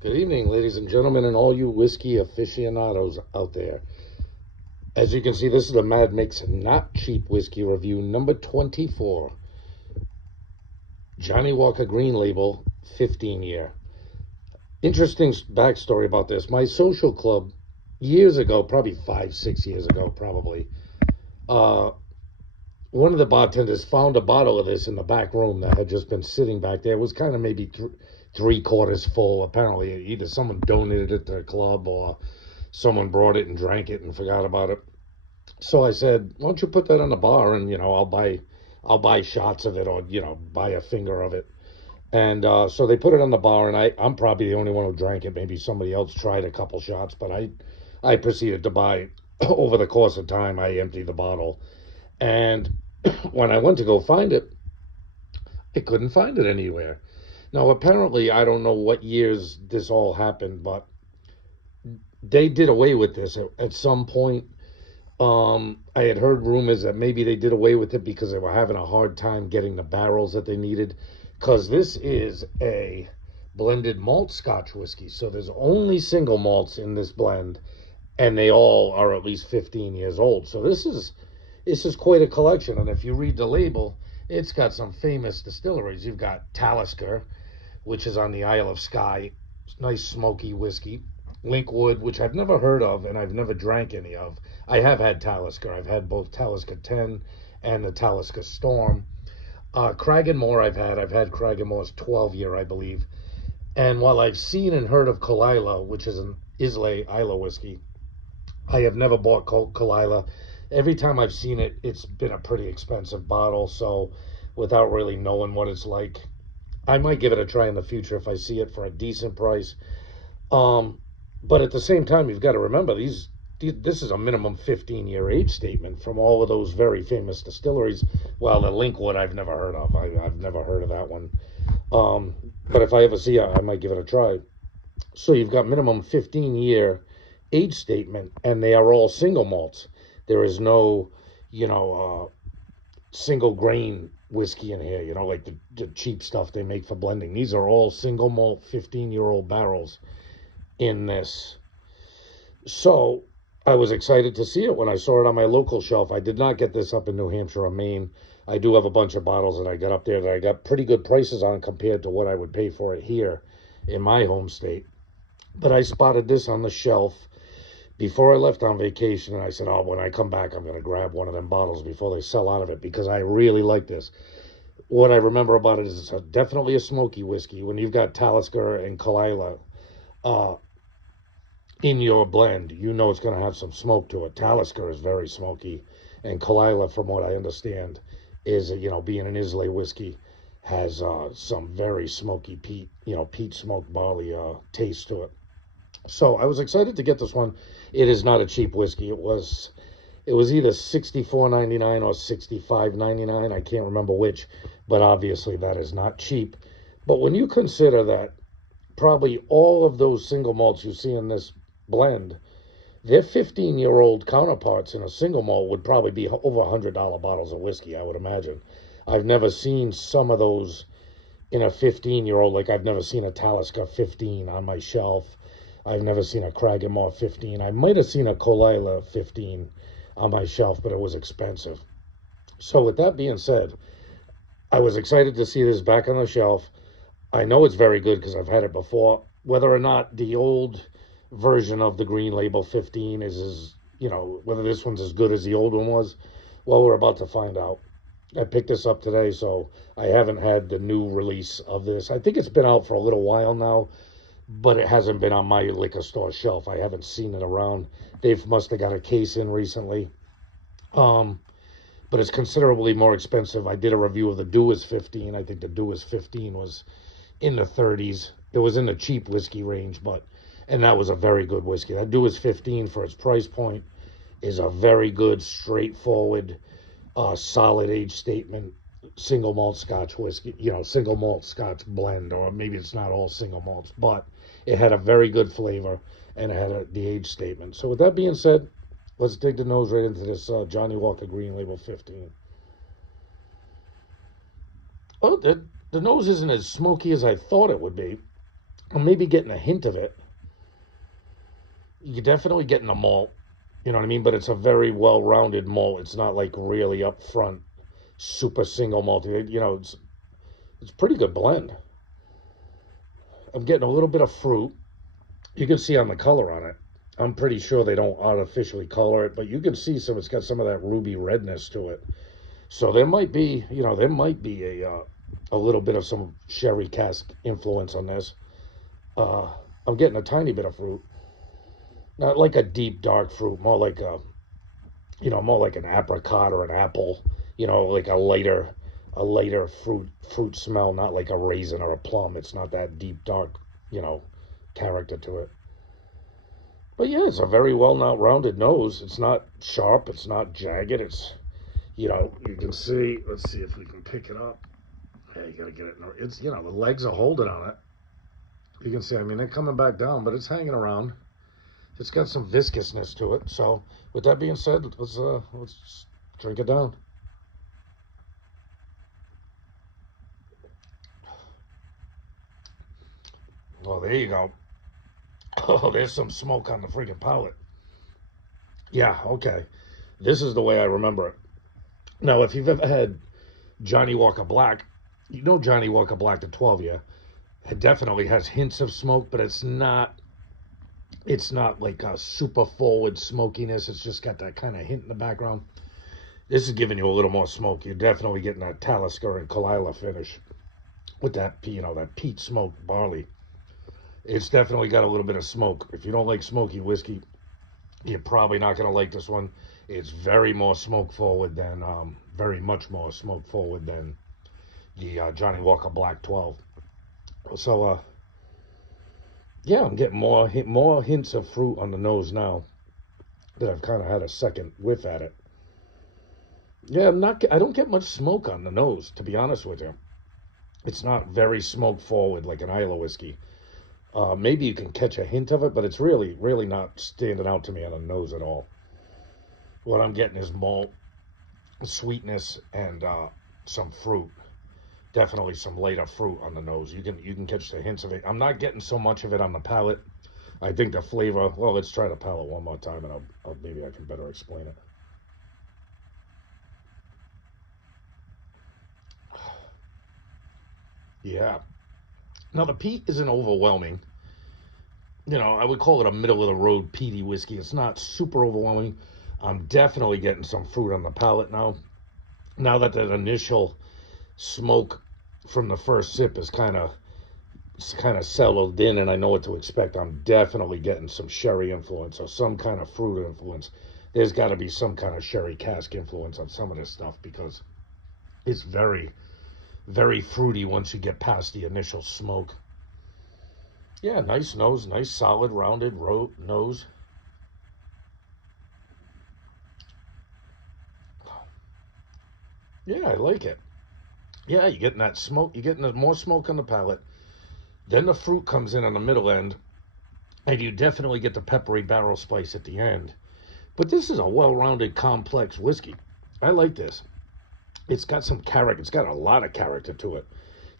Good evening, ladies and gentlemen, and all you whiskey aficionados out there. As you can see, this is the Mad Mix Not Cheap Whiskey Review number 24. Jonnie Walker Green Label, 15 year. Interesting backstory about this. My social club, years ago, probably 5, 6 years ago, probably, uh, one of the bartenders found a bottle of this in the back room that had just been sitting back there. It was kind of maybe three quarters full. Apparently, either someone donated it to the club or someone brought it and drank it and forgot about it. So I said, "Why don't you put that on the bar and I'll buy shots of it or buy a finger of it." And so they put it on the bar, and I'm probably the only one who drank it. Maybe somebody else tried a couple shots, but I proceeded to buy. Over the course of time, I emptied the bottle, and when I went to go find it, I couldn't find it anywhere. Now, apparently, I don't know what years this all happened, but they did away with this at some point. I had heard rumors that maybe they did away with it because they were having a hard time getting the barrels that they needed. Because this is a blended malt Scotch whiskey, so there's only single malts in this blend, and they all are at least 15 years old. So this is quite a collection. And if you read the label, it's got some famous distilleries. You've got Talisker, which is on the Isle of Skye, nice smoky whiskey. Linkwood, which I've never heard of and I've never drank any of. I have had Talisker. I've had both Talisker 10 and the Talisker Storm. Cragganmore I've had Cragganmore's 12 year, I believe. And while I've seen and heard of Kalila, which is an Islay Isla whiskey, I have never bought Kalila. Every time I've seen it, it's been a pretty expensive bottle. So without really knowing what it's like, I might give it a try in the future if I see it for a decent price. Um, but at the same time, you've got to remember this is a minimum 15-year age statement from all of those very famous distilleries. Well, the Linkwood I've never heard of. I've never heard of that one. But if I ever see it, I might give it a try. So you've got minimum 15-year age statement, and they are all single malts. There is no, you know, single grain whiskey in here. Like the cheap stuff they make for blending. These are all single malt 15-year-old barrels in this. So I was excited to see it when I saw it on my local shelf. I did not get this up in New Hampshire or Maine. I do have a bunch of bottles that I got up there that I got pretty good prices on compared to what I would pay for it here in my home state. But I spotted this on the shelf before I left on vacation, and I said, "Oh, when I come back, I'm going to grab one of them bottles before they sell out of it because I really like this." What I remember about it is definitely a smoky whiskey. When you've got Talisker and Kalila, uh, in your blend, it's going to have some smoke to it. Talisker is very smoky, and Kalila, from what I understand, is being an Islay whiskey, has some very smoky peat smoked barley taste to it. So I was excited to get this one. It is not a cheap whiskey. It was either 64.99 or 65.99. I can't remember which, but obviously that is not cheap. But when you consider that probably all of those single malts you see in this blend, their 15-year-old counterparts in a single malt would probably be over $100 bottles of whiskey, I would imagine. I've never seen some of those in a 15-year-old. Like, I've never seen a Talisker 15 on my shelf. I've never seen a Cragganmore 15. I might have seen a Colila 15 on my shelf, but it was expensive. So with that being said, I was excited to see this back on the shelf. I know it's very good because I've had it before. Whether or not the old version of the Green Label 15 whether this one's as good as the old one was, well, we're about to find out. I picked this up today, so I haven't had the new release of this. I think it's been out for a little while now, but it hasn't been on my liquor store shelf. I haven't seen it around. They must have got a case in recently. Um, but it's considerably more expensive. I did a review of the Dewar's 15. I think the Dewar's 15 was in the 30s. It was in the cheap whiskey range, and that was a very good whiskey. That Dewar's 15 for its price point is a very good, straightforward, solid age statement single malt Scotch whiskey. Single malt Scotch blend, or maybe it's not all single malts, but it had a very good flavor and it had the age statement. So with that being said, let's dig the nose right into this Jonnie Walker Green Label 15. Oh, the nose isn't as smoky as I thought it would be. I'm maybe getting a hint of it. You're definitely getting a malt. You know what I mean? But it's a very well-rounded malt. It's not like really up front, super single malt. You know, it's pretty good blend. I'm getting a little bit of fruit. You can see on the color on it. I'm pretty sure they don't artificially color it, but you can see some. It's got some of that ruby redness to it. So there might be, there might be a little bit of some sherry cask influence on this. Uh, I'm getting a tiny bit of fruit, not like a deep dark fruit, more like an apricot or an apple. Like a lighter fruit smell, not like a raisin or a plum. It's not that deep dark, you know, character to it. But yeah, it's a very well not rounded nose. It's not sharp. It's not jagged. You can see. Let's see if we can pick it up. Yeah, you gotta get it. It's the legs are holding on it. You can see. I mean, they're coming back down, but it's hanging around. It's got some viscousness to it. So, with that being said, let's drink it down. Oh, there you go. Oh, there's some smoke on the freaking palate. Yeah, okay. This is the way I remember it. Now, if you've ever had Jonnie Walker Black, you know Jonnie Walker Black, the 12 year, it definitely has hints of smoke, but it's not like a super forward smokiness. It's just got that kind of hint in the background. This is giving you a little more smoke. You're definitely getting that Talisker and Kalila finish with that peat smoked barley. It's definitely got a little bit of smoke. If you don't like smoky whiskey, you're probably not going to like this one. It's very much more smoke forward than the Jonnie Walker Black 12. So, yeah, I'm getting more hints of fruit on the nose now that I've kind of had a second whiff at it. Yeah, I don't get much smoke on the nose, to be honest with you. It's not very smoke forward like an Isla whiskey. Maybe you can catch a hint of it, but it's really, really not standing out to me on the nose at all. What I'm getting is malt, sweetness, and some fruit. Definitely some later fruit on the nose. You can catch the hints of it. I'm not getting so much of it on the palate. I think the flavor. Well, let's try the palate one more time, and maybe I can better explain it. Yeah. Now the peat isn't overwhelming. I would call it a middle of the road peaty whiskey. It's not super overwhelming. I'm definitely getting some fruit on the palate now. Now that initial smoke from the first sip is kind of settled in, and I know what to expect. I'm definitely getting some sherry influence or some kind of fruit influence. There's got to be some kind of sherry cask influence on some of this stuff because it's very, very fruity once you get past the initial smoke. Yeah, nice nose, nice solid rounded nose. Yeah, I like it. Yeah, you're getting that smoke. You're getting more smoke on the palate. Then the fruit comes in on the middle end, and you definitely get the peppery barrel spice at the end. But this is a well-rounded, complex whiskey. I like this. It's got some character. It's got a lot of character to it.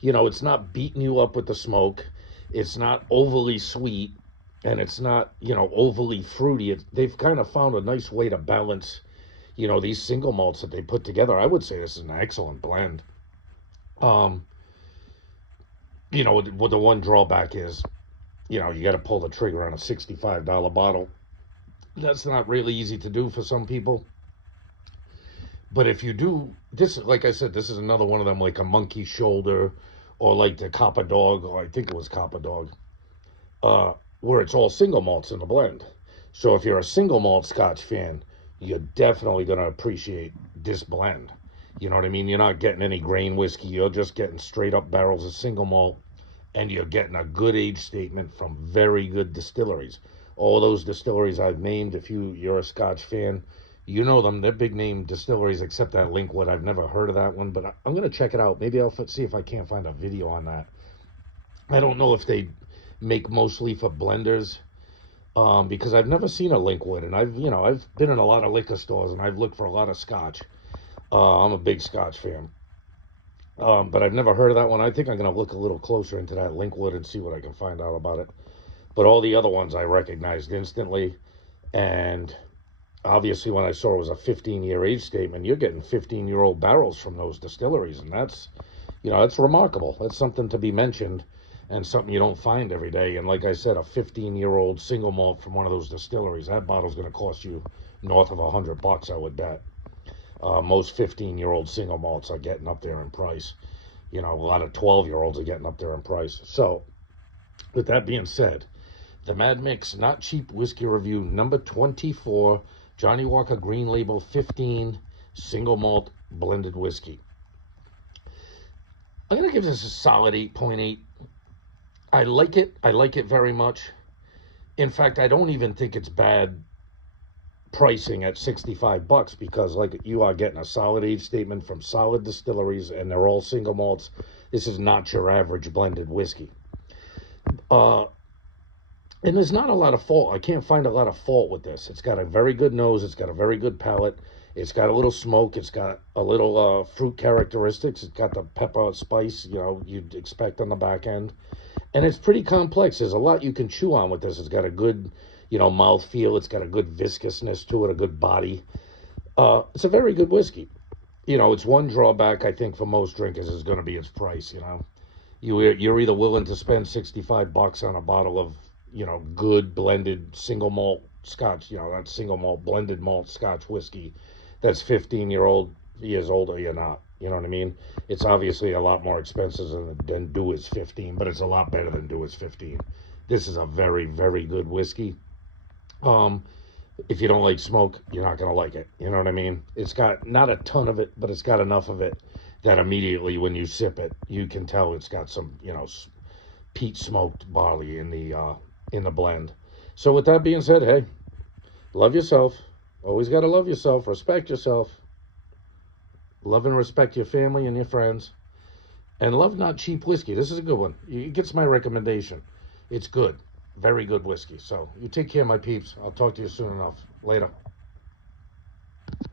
It's not beating you up with the smoke. It's not overly sweet, and it's not overly fruity. They've kind of found a nice way to balance these single malts that they put together. I would say this is an excellent blend. Um, what the one drawback is, you got to pull the trigger on a $65 bottle. That's not really easy to do for some people. But if you do, like I said, this is another one of them, like a monkey shoulder, or like the Copper Dog, or I think it was Copper Dog, where it's all single malts in the blend. So if you're a single malt Scotch fan, you're definitely going to appreciate this blend. You know what I mean? You're not getting any grain whiskey. You're just getting straight up barrels of single malt, and you're getting a good age statement from very good distilleries. All those distilleries I've named, if you're a Scotch fan, you know them. They're big name distilleries, except that Linkwood. I've never heard of that one, but I'm going to check it out. Maybe I'll see if I can't find a video on that. I don't know if they make mostly for blenders, because I've never seen a Linkwood, and I've been in a lot of liquor stores, and I've looked for a lot of Scotch. I'm a big Scotch fan. But I've never heard of that one. I think I'm going to look a little closer into that Linkwood and see what I can find out about it. But all the other ones I recognized instantly. And obviously, when I saw it was a 15-year age statement, you're getting 15-year-old barrels from those distilleries. And that's, that's remarkable. That's something to be mentioned and something you don't find every day. And like I said, a 15-year-old single malt from one of those distilleries, that bottle's going to cost you north of $100, I would bet. Most 15-year-old single malts are getting up there in price. A lot of 12-year-olds are getting up there in price. So, with that being said, the Mad Mix Not Cheap Whiskey Review number 24, Jonnie Walker Green Label 15 single malt blended whiskey. I'm going to give this a solid 8.8. I like it. I like it very much. In fact, I don't even think it's bad pricing at $65 because like you are getting a solid age statement from solid distilleries and they're all single malts. This is not your average blended whiskey. And there's not a lot of fault. I can't find a lot of fault with this. It's got a very good nose. It's got a very good palate. It's got a little smoke. It's got a little fruit characteristics. It's got the pepper spice, you'd expect on the back end. And it's pretty complex. There's a lot you can chew on with this. It's got a good, mouth feel. It's got a good viscousness to it, a good body. It's a very good whiskey. It's one drawback, I think, for most drinkers is going to be its price, You're either willing to spend $65 on a bottle of, good blended single malt scotch, that single malt blended malt scotch whiskey that's 15 years old, or you're not. You know what I mean? It's obviously a lot more expensive than Dewar's 15, but it's a lot better than Dewar's 15. This is a very, very good whiskey. If you don't like smoke, you're not going to like it. You know what I mean? It's got not a ton of it, but it's got enough of it that immediately when you sip it, you can tell it's got some, peat smoked barley in the blend. So with that being said, hey, love yourself. Always got to love yourself. Respect yourself. Love and respect your family and your friends. And love not cheap whiskey. This is a good one. It gets my recommendation. It's good. Very good whiskey. So you take care, my peeps. I'll talk to you soon enough. Later.